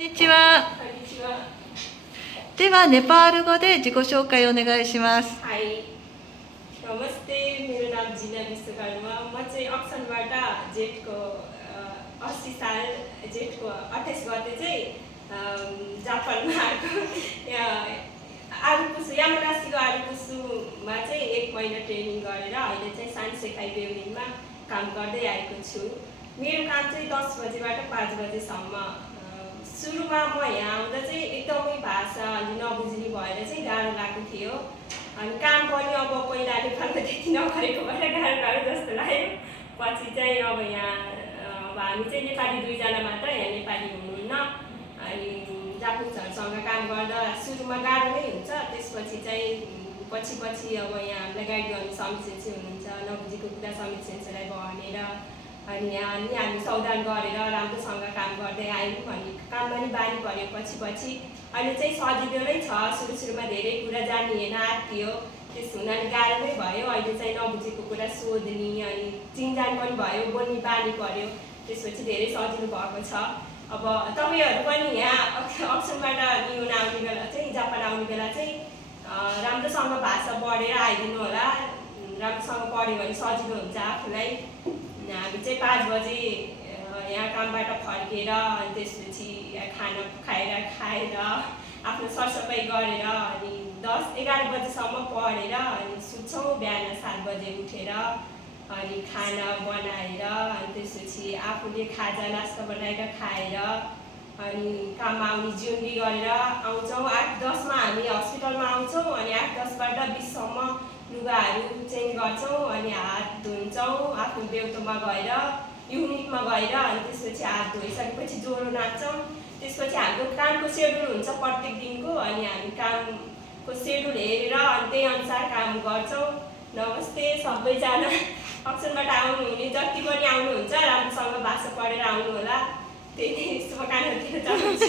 こんにちは。こんにちは。ではネパール語で自己紹介をお願いします。はい。नमस्ते, मेरो नाम जिना विश्वकर्मा। म चाहिँ अक्सनबाट जेठको 80 साल जेठको 28 गते चाहिँ जापानमा आएको। आरुकुसु यामानासीको आरुकुसुमा चाहिँ 1 महिना ट्रेनिङ गरेर अहिले चाहिँ सानसेखाई बेउलिनमा काम गर्दै आएको छु। मेरो काम चाहिँ 10 बजेबाट 5 बजेसम्म। सुरुमा म यहाँ आउँदा चाहिँ एकदमै भाषा अलि नबुझ्ने भएर चाहिँ गाह्रो लागेको थियो। अनि काम पनि अब पहिला नेपालमा त्यति नगरेकोबाट गाह्रो जस्तो लाग्यो। पछि चाहिँ अब यहाँ अब हामी चाहिँ नेपाली 2 जना मात्र, यहाँ नेपाली हुनुहुन्न। अनि जापानिजहरूसँग काम गर्दा सुरुमा गाह्रो नै हुन्छ, त्यसपछि चाहिँ पछि अब यहाँ हामीलाई गाइड गर्ने समित सेन्सी हुनुहुन्छ, नबुझेको कुरा समित सेन्सीलाई भनेर अनि यहाँ हामी सावधान गरेर राम्रोसँग काम गर्दै आयौँ। अनि काममा नि बानी पर्यो पछि अहिले चाहिँ सजिलो नै छ। सुरुमा धेरै कुरा जानिएन, आत्तियो, त्यस हुनाले गाह्रो नै भयो। अहिले चाहिँ नबुझेको कुरा सोध्ने अनि चिनजान पनि भयो, बोल्ने बानी पर्यो, त्यसपछि धेरै सजिलो भएको छ। अब तपाईहरु पनि यहाँ अक्सनबाट न्युन आउने बेला चाहिँ जापान आउने बेला चाहिँ राम्रोसँग भाषा पढेर आइदिनु होला। राम्रोसँग पढ्यो भने सजिलो हुन्छ आफूलाई। हामी चाहिँ 5 बजे यहाँ कामबाट फर्केर अनि त्यसपछि खाना खाएर आफ्नो सरसफाइ गरेर अनि 10-11 बजेसम्म पढेर अनि सुत्छौँ। बिहान 7 बजे उठेर अनि खाना बनाएर अनि त्यसपछि आफूले खाजा नास्ता बनाएर खाएर अनि काममा आउने जिउनी गरेर आउँछौँ। 8-10 मा हामी हस्पिटलमा आउँछौँ। अनि 8-10बाट 20 सम्म लुगाहरू चेन्ज गर्छौँ अनि हात धुन्छौँ। आफ्नो बेउतोमा गएर युनिटमा गएर अनि त्यसपछि हात धोइसकेपछि ज्वरो नाच्छौँ। त्यसपछि हाम्रो कामको सेड्युल हुन्छ प्रत्येक दिनको। अनि हामी कामको सेड्युल हेरेर अनि त्यही अनुसार काम गर्छौँ। नमस्ते सबैजना। अक्सनबाट आउनुहुने जति पनि आउनुहुन्छ राम्रोसँग भाषा पढेर आउनु होला। त्यही शुभकामना दिन चाहन्छु।